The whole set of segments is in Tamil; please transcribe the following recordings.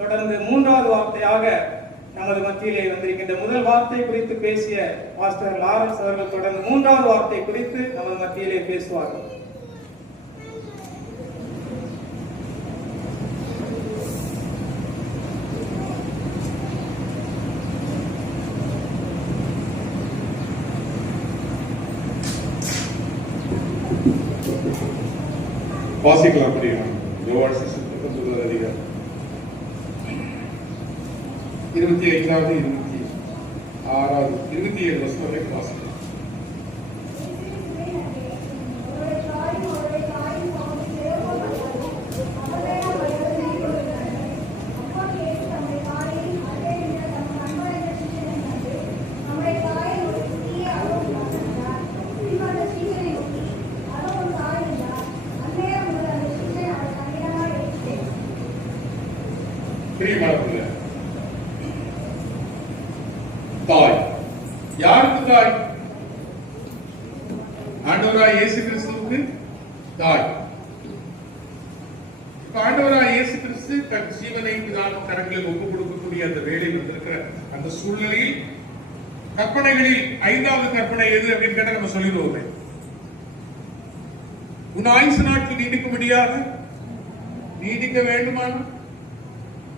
தொடர்ந்து மூன்றாவது வார்த்தையாக நமது மத்தியிலே வந்திருக்கின்ற முதல் வார்த்தை குறித்து பேசிய மாஸ்டர் லாரன்ஸ் அவர்கள் தொடர்ந்து மூன்றாவது வார்த்தை குறித்து நமது மத்தியிலே பேசுவார்கள். வாசிக்கலாம் அப்படியா யோவான் சிசுக்கு முதல் அதிகாரம் இருபத்தி ஐந்தாவது இருபத்தி ஆறாவது இருபத்தி ஏழு வருஷம் வரைக்கும் வாசல் பிரியமானவர்களே தாய். யாருக்கு தாய்? ஆண்டவராய் இயேசு கிறிஸ்துவுக்கு தாய். ஆண்டவராய் இயேசு கிறிஸ்து தன் ஜீவனை பிதாவின் கரங்களில் ஒப்பு கொடுக்கக்கூடிய அந்த வேலை வந்திருக்கிற அந்த சூழ்நிலையில் கற்பனைகளில் ஐந்தாவது கற்பனை எது அப்படின்னு கேட்டா நம்ம சொல்லிடுவோமே. உன் ஆயுசு நாட்கள் நீடிக்க முடியாது நீடிக்க வேண்டுமானும்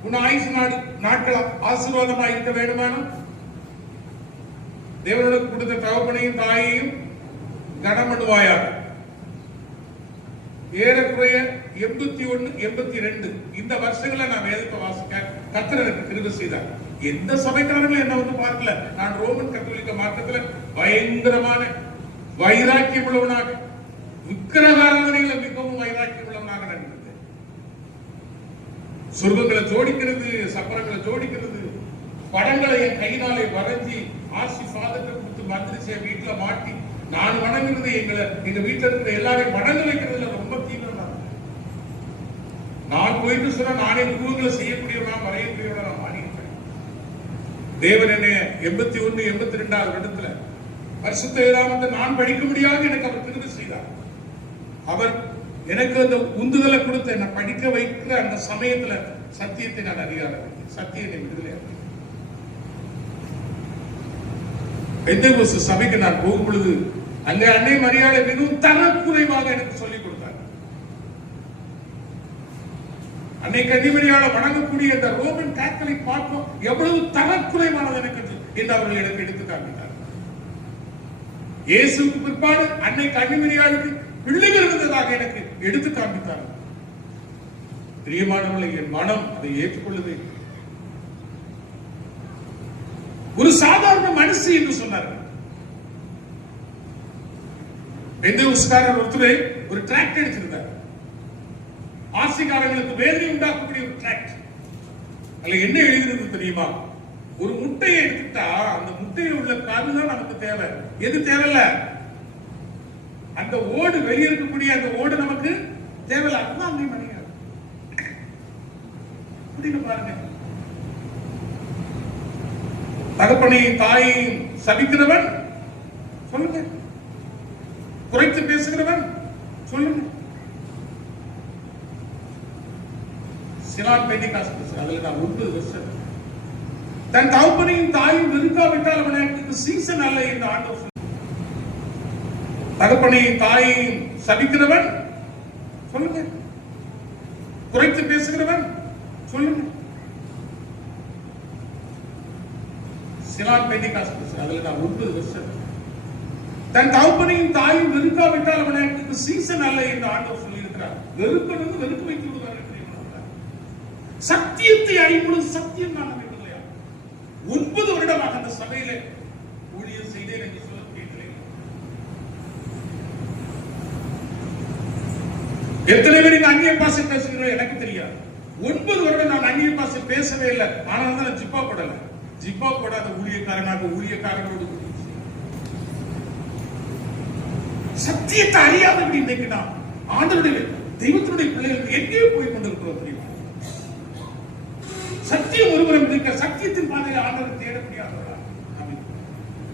உன் ஆயுசு நாடு நாட்கள் ஆசீர்வாதமா இருக்க வேண்டுமானும் தேவனுக்கு கொடுத்த தகப்பனையும் தாயையும் கனமடுவாயாக ஏறக்குறைய எண்பத்தி ஒண்ணு எண்பத்தி ரெண்டு. இந்த வருஷங்களை நான் வேதத்தை வாசிக்க கர்த்தர் எனக்கு செய்தார். எந்த சபைக்காரங்களும் என்ன வந்து பார்க்கல. நான் ரோமன் கத்தோலிக்க மார்க்கத்துல பயங்கரமான வைராக்கியம் உள்ளவனாக விக்கிரகாரங்களையில மிகவும் வைராக்கியம் உள்ளவனாக நான் சொர்க்கங்களை ஜோடிக்கிறது சப்பரங்களை ஜோடிக்கிறது படங்களை என் கையினாலே வரைஞ்சி ஆசி வீட்டுல மாட்டி நான் வணங்குறது எங்களை எங்க வீட்டுல இருக்கிற எல்லாரையும் வணங்க வைக்கிறதுல ரொம்ப தீவிரமா நான் போயிட்டு சொன்னா நானே உருவங்களை செய்யக்கூடியவனா வரையக்கூடியவனா நான் மாறியிருப்பேன் தேவன் என்ன எண்பத்தி ஒண்ணு எண்பத்தி ரெண்டாவது இடத்துல பரிசுத்த வேதாமத்தை நான் படிக்க முடியாது எனக்கு அவர் திரும்ப செய்தார். அவர் எனக்கு அந்த உந்துதலை கொடுத்து என்னை படிக்க வைக்கிற அந்த சமயத்துல சத்தியத்தை நான் அறியாத சத்தியத்தை விடுதலை பெந்தகோசு சபைக்கு நான் போகும் பொழுது அங்கே அன்னை மரியாதை மிகவும் தரக்குறைவாக எனக்கு சொல்லிக் கொடுத்தார். அன்னை கன்னிமரியாதை வணங்கக்கூடிய அந்த ரோமன் கேத்தலிக் பார்ப்போம் எவ்வளவு தரக்குறைவானது எனக்கு என்று அவர்கள் எனக்கு எடுத்து காண்பித்தார். இயேசுக்கு பிற்பாடு அன்னை கன்னிமரியாளுக்கு பிள்ளைகள் இருந்ததாக எனக்கு எடுத்து காண்பித்தார். பிரியமானவர்களை என் மனம் அதை ஏற்றுக்கொள்ளுது. ஒரு சாதாரண மனசு என்று சொன்னார்கள் பெந்தேவுஸ்காரர் ஒருத்தர் ஒரு டிராக்ட் எடுத்திருந்தார். ஆசிகாரங்களுக்கு வேதனை உண்டாக்கக்கூடிய ஒரு டிராக்ட் அதுல என்ன எழுதிருக்கு தெரியுமா? ஒரு முட்டையை எடுத்துட்டா அந்த முட்டையில் உள்ள கரு தான் நமக்கு தேவை. எது தேவையில்ல? அந்த ஓடு வெளியே இருக்கக்கூடிய அந்த ஓடு நமக்கு தேவையில்ல. அதுதான் அன்னை மணிகள் பாருங்க. தகப்பனையும் தாயையும் சபிக்கிறவன்? சொல்லுங்க. குறைத்து பேசுகிறவன்? சொல்லுங்க. சிலான் பேசுறேன் அதுல நான் ஒன்பது வருஷம் தன் தகப்பனையும் தாயும் வெறுக்காவிட்டால் அவனுக்கு சீசன் அல்ல இந்த ஆண்டவர் சொல்றார். தகப்பனையும் தாயையும் சபிக்கிறவன்? சொல்லுங்க. குறைத்து பேசுகிறவன்? சொல்லுங்க. சிலான் பெண்டிகாஸ் அதுல நான் ஒன்பது வருஷம். தன் தகப்பனையும் தாயும் வெறுக்காவிட்டால் அவனுக்கு சீசன் அல்ல என்று ஆண்டவர் சொல்லியிருக்கிறார். வெறுக்கணும் வெறுப்பு வைத்து விடுவார் சத்தியத்தை அழிப்பது சத்தியம் நான் விடுதலையா ஒன்பது வருடமாக அந்த சபையில ஊழியர் செய்தேன் என்று சொல்ல கேட்கிறேன். எத்தனை பேர் இங்க அந்நிய பாசை பேசுகிறோம் எனக்கு தெரியாது. ஒன்பது வருடம் நான் அந்நிய பாசை பேசவே இல்லை. ஆனால் தான் நான் ஜிப்பா படலை. ஜிப்பா போடாத ஊழியக்காரனாக ஊழியக்காரனோடு சத்தியத்தை அறியாதபடி இன்னைக்கு நாம் ஆண்டவருடைய தெய்வத்தினுடைய பிள்ளைகள் எங்கேயோ போய் கொண்டிருக்கிறோம் தெரியுமா? சத்தியம் ஒருவரும் இருக்க சத்தியத்தின் பாதையில் ஆண்டவர் தேட முடியாதவரா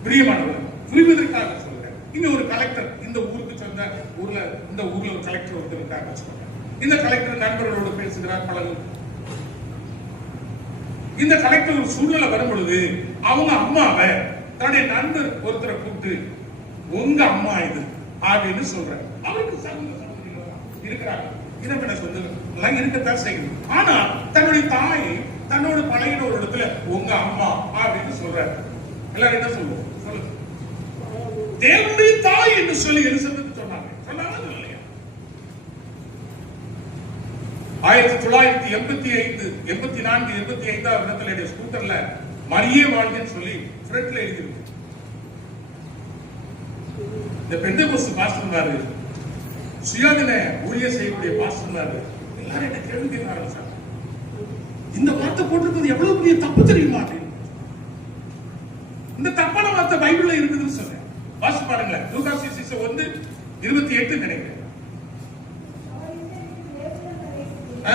பிரியமானவர் புரிவதற்காக சொல்றேன். இன்னும் ஒரு கலெக்டர் இந்த ஊருக்கு சொந்த ஊர்ல இந்த ஊர்ல ஒரு கலெக்டர் ஒருத்தர் இருக்காங்க சொல்றேன் இந்த கலெக்டர் நண்பர்களோடு பேசுகிறார் பழகும் இந்த கலெக்டர் ஒரு சூழ்நிலை வரும் பொழுது அவங்க அம்மாவை தன்னுடைய நண்பர் ஒருத்தரை கூப்பிட்டு உங்க அம்மா இது அப்படின்னு சொல்றாரு. அவருக்கு சகோதர இருக்கிறாங்க. இருக்கிறாங்க இனப்பின சொந்தங்கள் எல்லாம் இருக்கத்தான் செய்யணும் ஆனா தன்னுடைய தாயை தன்னோட பழையின ஒரு இடத்துல உங்க அம்மா அப்படின்னு சொல்றாரு. எல்லாரும் என்ன சொல்லுவோம்? சொல்லுங்க. தேவனுடைய தாய் என்று சொல்லி எலிசபெத் சொன்னாங்க சொன்னாங்க இல்லையா ஆயிரத்தி தொள்ளாயிரத்தி எண்பத்தி ஐந்து எண்பத்தி நான்கு எண்பத்தி ஐந்தாவது இடத்துல என்னுடைய ஸ்கூட்டர்ல மரியே வாழ்கன்னு சொல்லி ஃப்ரண்ட்ல எழுதியிருக்கு. இந்த பெந்தகோஸ்து பாஸ்டர் சுயாதீன ஊழிய செய்யக்கூடிய பாஸ்டர் இருந்தாரு எல்லாரும் என்ன கேள்வி கேட்க ஆரம்பிச்சாங்க. இந்த வார்த்தை போட்டிருக்கிறது எவ்வளவு பெரிய தப்பு தெரியுமா இந்த தப்பான வார்த்தை பைபிள்ல இருக்குதுன்னு சொன்னேன். வாசி பாருங்களேன். லூகாசி வந்து இருபத்தி எட்டு நினைக்கிறேன் ஆ,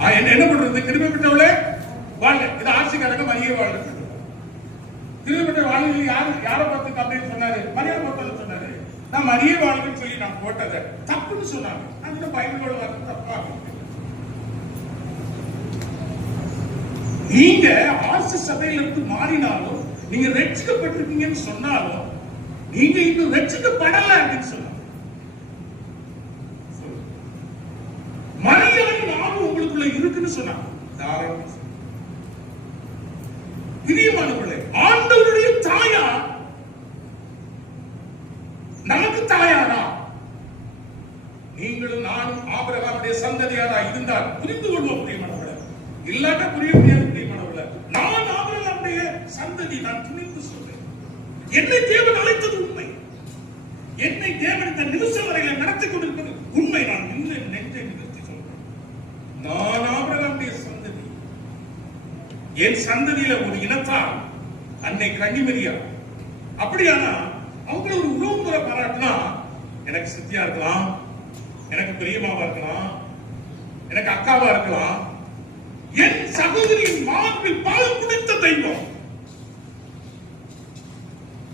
ஆ, என்ன என்ன பண்றது கிருமிப்பட்டவளே வாழ்க இது ஆட்சிக்காரங்க மரியே வாழ்க கிருமிப்பட்ட வாழ்க்கை யாரு யாரை பார்த்து அப்படின்னு சொன்னாரு மரியாதை பார்த்து சொன்னாரு நான் வாழ்க்கைன்னு சொல்லி நான் போட்டதை தப்புன்னு சொன்னாங்க. அந்த பைபிளோட வார்த்தை தப்பா நீங்க ஆர்சி சபையில இருந்து மாறினாலும் நீங்க ரட்சிக்கப்பட்டிருக்கீங்கன்னு சொன்னாலும் நீங்க இன்னும் ரட்சிக்கப்படல அப்படின்னு சொன்னாங்க. மனிதனின் ஆர்வம் உங்களுக்குள்ள இருக்குன்னு சொன்னாங்க. தாராளமா பிரியமானவர்களே ஆண்டவருடைய தாயா நமக்கு தாயாரா நீங்களும் நானும் ஆபிரகாமுடைய சந்ததியாரா இருந்தால் புரிந்து கொள்வோம் பிரியமானவர்களே இல்லாட்ட புரிய முடியாது பிரியமானவர்களே நான் ஆபிரகாமுடைய சந்ததி நான் துணிந்து சொல்றேன் என்னை தேவன் அழைத்தது உண்மை. என்னை தேவன் இந்த நிமிஷம் வரையில நடத்தி கொண்டிருப்பது உண்மை. நான் நின்று நெஞ்சை நிறுத்தி சொல்றேன் நான் ஆபிரகாமுடைய சந்ததி. என் சந்ததியில ஒரு இனத்தால் அன்னை கன்னிமரியா. அப்படியானா அவங்கள ஒரு உறவு முறை பாராட்டினா எனக்கு சித்தியா இருக்கலாம் எனக்கு பிரியமாவா இருக்கலாம் எனக்கு அக்காவா இருக்கலாம். என் சகோதரியின் மார்பில் பால் குடித்த தெய்வம்.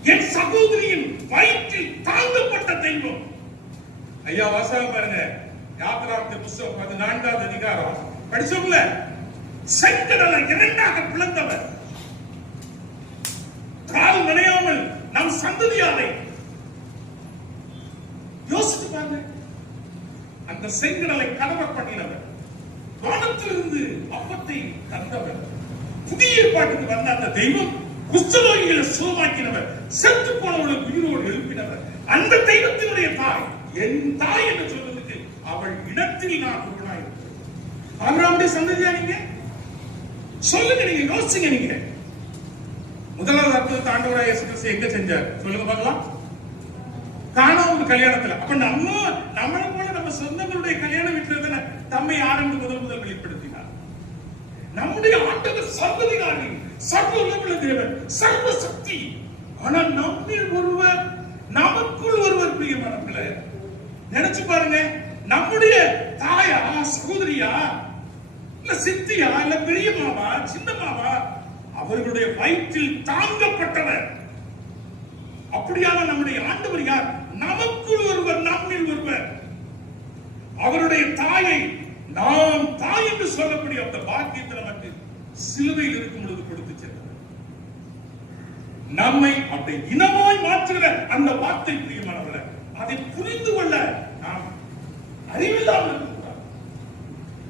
என் சகோதரியின் வயிற்றில் தாங்கப்பட்ட தெய்வம். ஐயா வாசகம் பாருங்க. யாத்திரார்த்த புஸ்தகம் பதினான்காவது அதிகாரம். படிச்சோம்ல? செங்கடலை இரண்டாக பிளந்தவர். கால் நினையாமல் நம் சந்ததியாரை யோசித்து பாருங்க. அந்த செங்கடலை கதவ பண்ணினவர். வானத்திலிருந்து அப்பத்தை தந்தவர் புதிய பாட்டுக்கு வந்த அந்த தெய்வம் குஷ்டரோகிகளை சுகமாக்கினவர் செத்து போனவர்களை உயிரோடு எழுப்பினவர். அந்த தெய்வத்தினுடைய தாய் என் தாய் என்று சொல்வதற்கு அவள் இடத்தில் நான் ஒருவனாய் இருக்கிறேன் ஆபிரகாமுடைய சந்ததியா நீங்க? சொல்லுங்க நீங்க யோசிச்சுங்க நீங்க. முதலாவது அற்புதத்தை ஆண்டவராக இயேசு எங்க செஞ்சார்? சொல்லுங்க பார்க்கலாம். ஒரு கல்யாணத்துல. அப்ப நம்ம நம்மளை போல நம்ம சொந்தங்களுடைய கல்யாண வீட்டுல தானே தம்மை ஆரம்பி முதல் முதல் வெளிப்படுத்தினார். நம்முடைய ஆண்டவர் சர்வதிகாரி சர்வ உலகுள்ள தேவன் சர்வ சக்தி ஆனா நம்மில் ஒருவர் நமக்குள் ஒருவர் பிரியமானவர்களே நினைச்சு பாருங்க நம்முடைய தாயா சகோதரியா இல்ல சித்தியா இல்ல பெரிய மாமா சின்ன மாமா அவர்களுடைய வயிற்றில் தாங்கப்பட்டவர். அப்படியான நம்முடைய ஆண்டவர் யார்? நமக்குள் ஒருவர் நம்மில் ஒருவர். அவருடைய தாயை நாம் தாய் என்று சொல்லக்கூடிய அந்த பாக்கியத்தை நமக்கு சிலுவையில் இருக்கும் பொழுது கொடுக்கும் நம்மை அப்படி இனமாய் மாற்றுகிற அந்த வார்த்தை பிரியமானவர்கள அதை புரிந்து கொள்ள நாம் அறிவில்லாமல்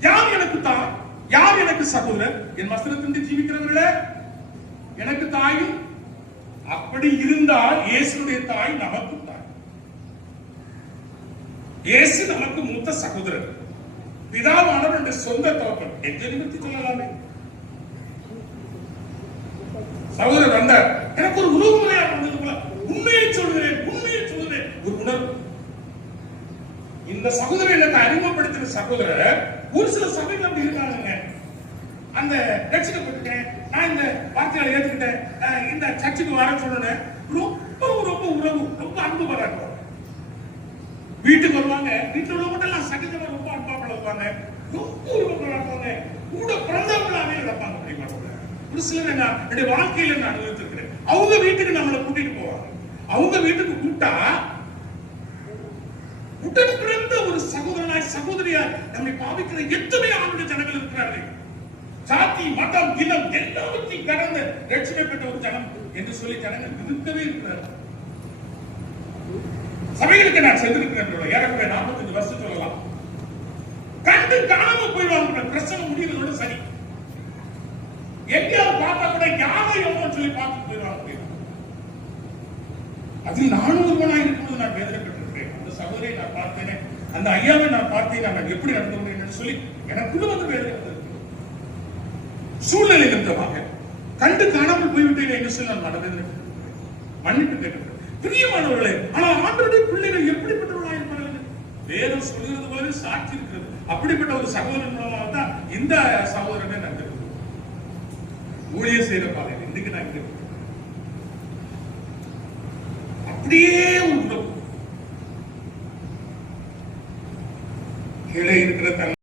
யார் எனக்கு தாய் யார் எனக்கு சகோதரர்? என் வஸ்திரத்தின்றி ஜீவிக்கிறவர்களே எனக்கு தாயும் அப்படி இருந்தால் இயேசுடைய தாய் நமக்கு தாய். இயேசு நமக்கு மூத்த சகோதரர். பிதாவானவர் என்ற சொந்த தோப்பன் என் நிமித்தி சொல்லலாமே சகோதரர் வந்தார். எனக்கு ஒரு உணவு முறையாக வந்தது போல உண்மையை சொல்கிறேன் உண்மையை சொல்கிறேன் ஒரு உணர்வு இந்த சகோதரர் எனக்கு அறிமுகப்படுத்தின சகோதரர் ஒரு சில சபைகள் அப்படி இருக்காங்க அந்த ரட்சிக்கப்பட்டுட்டேன் நான் இந்த வார்த்தைகளை ஏற்றுக்கிட்டேன் இந்த சர்ச்சுக்கு வர சொன்னேன் ரொம்ப ரொம்ப உறவு ரொம்ப அன்பு பாராட்டுவாங்க வீட்டுக்கு வருவாங்க. வீட்டுல உள்ள மட்டும் எல்லாம் சகஜமா ரொம்ப அன்பா பழகுவாங்க ரொம்ப உறவு பழகுவாங்க கூட பிறந்தவங்களாவே அப்படின்னு அப்படிமா ஒரு சிலர் நான் என்னுடைய வாழ்க்கையில நான் அனுபவித்திருக்கேன் அவங்க வீட்டுக்கு நம்மளை கூட்டிட்டு போவாங்க. அவங்க வீட்டுக்கு கூட்டா உடன் பிறந்த ஒரு சகோதரனாய் சகோதரியார் நம்மை பாவிக்கிற எத்தனை ஆண்டுடைய ஜனங்கள் இருக்கிறார்கள்? சாதி மதம் இனம் எல்லாவற்றையும் கடந்த லட்சுமை பெற்ற ஒரு ஜனம் என்று சொல்லி ஜனங்கள் இருக்கவே இருக்கிறார்கள். சபைகளுக்கு நான் சென்றிருக்கிறேன் ஏறக்குறைய நாற்பத்தஞ்சு வருஷம் சொல்லலாம். கண்டு காணாம போயிடுவாங்க பிரச்சனை முடிவதோட சரி. எங்கேயாவது பார்த்தா கூட யாரோ எவ்வளவு சொல்லி பார்த்து போயிடுவாங்க அதில் நானும் ஒருவனா இருக்கும்போது நான் வேதனைப்பட்டிருக்கிறேன். அந்த சகோதரியை நான் பார்த்தேனே அந்த ஐயாவை நான் பார்த்தேன் நான் எப்படி நடந்து முடியும்னு என்று சொல்லி எனக்குள்ள வந்து வேதனை சூழ்நிலை நிமித்தமாக கண்டு காணாமல் போய்விட்டேன் என்று சொல்லி நான் மனதில் மன்னிப்பு கேட்கிறேன் பிரியமானவர்களே ஆனால் ஆண்டருடைய பிள்ளைகள் எப்படிப்பட்டவர்களாக இருப்பார்கள்? வேதம் சொல்கிறது போல சாட்சி இருக்கிறது. அப்படிப்பட்ட ஒரு சகோதரன் மூலமாக தான் இந்த சகோதரனை நான் ஊழியர் செய்யற பாதையில் இன்னைக்கு நான் இங்க அப்படியே